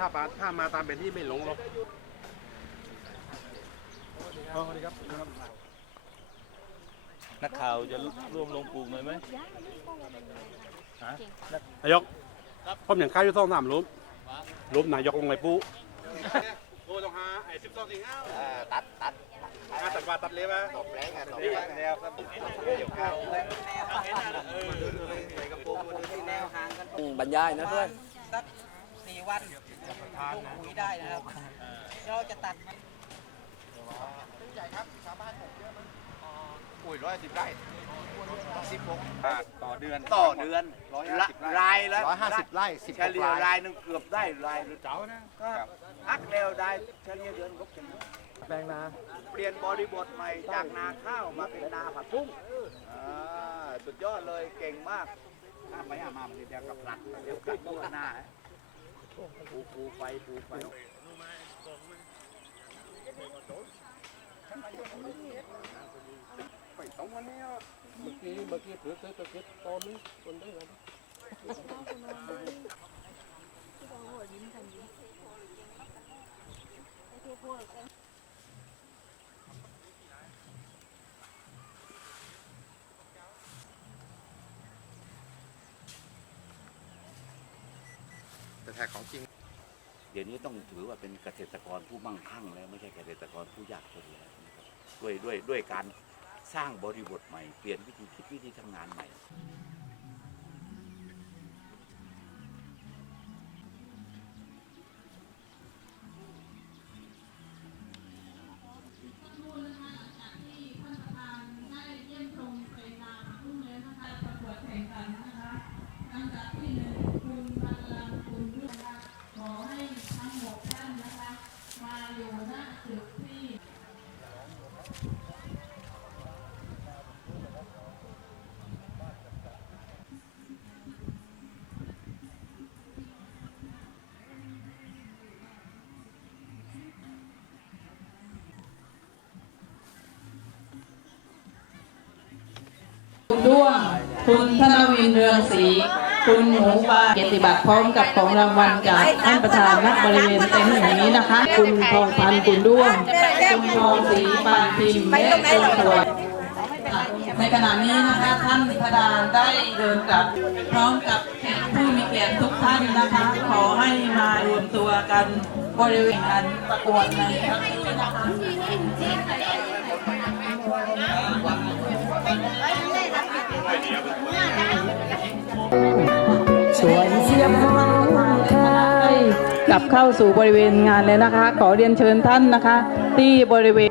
ถ้าปาถ้ามาตามเป็นที่ไม่หลงหรอกนักข่าวจะร่วมลงปลูกหน่อยไหมนายกผมอย่างข้าวอยู่ต้องสามรูปรูปนายกลงเลยปุ๊โอ้ต้องหาไอ้สิบสองสี่ห้าตัดตัดห้าตัดว่าตัดเลยป่ะตบแรงอะตบนี่แรงแนวครับเกี่ยวข้าวใส่กระโปรงมาดูที่แนวห่างกันบรรยายนะเพื่อนสักสี่ วันปลูกปุ๋ยได้นะครับเราจะตัดมันปุ๋ยร้อยสิบไร่สิบหกต่อเดือนต่อเดือนละรายละร้อยห้าสิบไร่สิบเฉลี่ยรายหนึงเกือบได้รายหรือเจ้านะฮักเร็วได้เฉลี่ยเดือนก็เป็นแปลงนาเปลี่ยนบริบทใหม่จากนาข้าวมาเป็นนาผักบุ้งสุดยอดเลยเก่งมากถ้าไปหามาเดียวกับหลักเดี๋ยวกัดตัวหน้า ปูปูไปปูไปไปสองวันนี้เมื่อกี้เมื่อกี้ถือเศรษฐกิจตอนนี้คนได้แล้ว แต่แท้ของจริง เดี๋ยวนี้ต้องถือว่าเป็นเกษตรกรผู้มั่งคั่งแล้วไม่ใช่เกษตรกรผู้ยากจนแล้วนะครับด้วยด้วยด้วยการสร้างบริบทใหม่ เปลี่ยนวิธีคิดวิธีทำงานใหม่ คุณด้วง คุณธนวินเรืองศรี คุณหมูปลาเกียรติบัตรพร้อมกับของรางวัลจากท่านประธานณบริเวณเต็นท์แห่งนี้นะคะ คุณทองพันธ์คุณด้วง คุณทองศรีปานพิมพ์และคุณตวจในขณะนี้นะคะท่านประธานได้เดินกลับพร้อมกับผู้มีเกียรติทุกท่านนะคะ ขอให้มารวมตัวกันบริเวณการประกวดในครั้งนี้นะคะ สวยเสียมไทยกลับเข้าสู่บริเวณงานเลยนะคะ ขอเรียนเชิญท่านนะคะ ที่บริเวณ